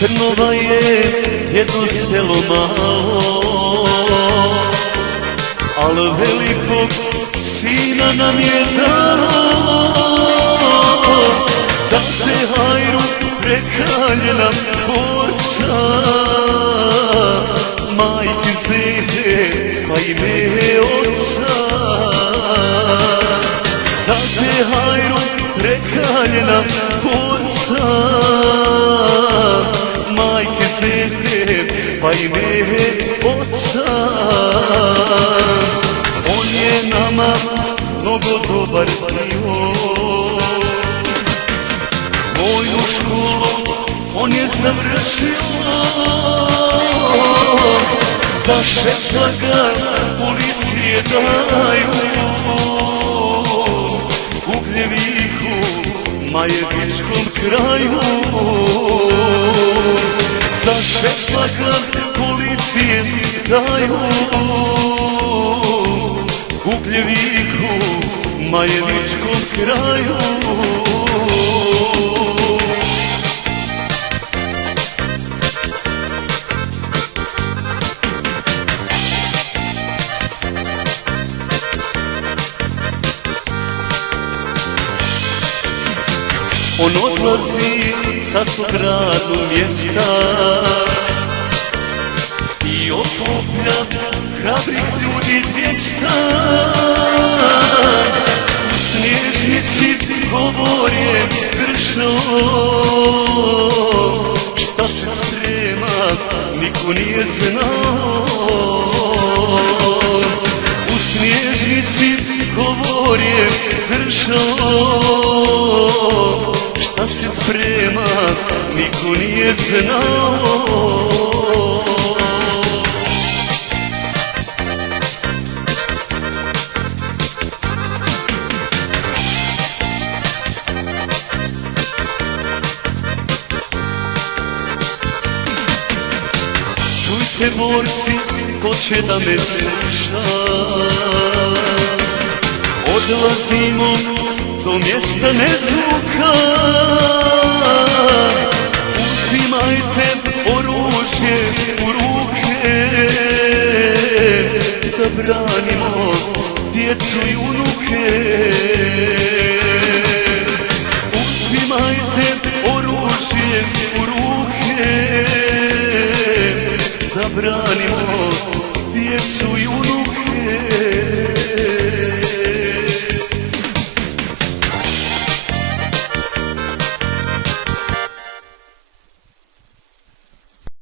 Trnova je jedno selo malo, al velikog sina nam je dao, da se hajru prekalje nam borca, majke zete pa i me oca. Da se hajru prekalje nam borca, majke zete pa i me oca. On je nama mnogo dobar bio, moju školu on je završio, za šefa ga policije daju, Ugljeviku, Majevičkom kraju. Za šefa ga policije daju, Ugljeviku, Majevičkom kraju. On odlazi sa svog radnog mjesta i okuplja hrabrih ljudi 200. U snježnici govore gršno, šta se sprema niko nije znao. U snježnici govore gršno, šta se sprema, niko nije znao. Čujte borci, ko će da me sluša, odlazimo do mjesta Nezvuka. Uzimajte oružje u ruke, da branimo djecu i unuke. Uzimajte oružje u ruke, da branimo djecu